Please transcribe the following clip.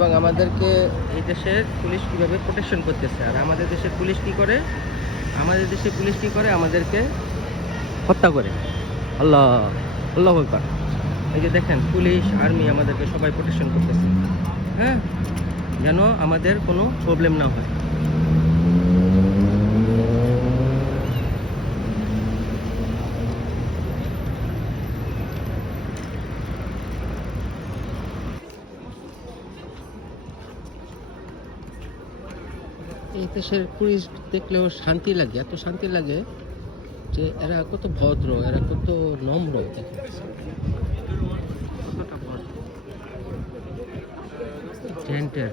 এবং আমাদেরকে এই দেশের পুলিশ কীভাবে প্রোটেকশন করতেছে। আর আমাদের দেশের পুলিশ কী করে, আমাদেরকে হত্যা করে। আল্লাহ আল্লাহু আকবার। এই যে দেখেন পুলিশ আর্মি আমাদেরকে সবাই প্রোটেকশন করতেছে, হ্যাঁ, যেন আমাদের কোনো প্রবলেম না হয়। এই দেশের পুলিশ দেখলেও শান্তি লাগে, এত শান্তি লাগে যে এরা কত ভদ্র, এরা কত নম্র, দেখেন কতটা ভদ্র, জেন্টেল।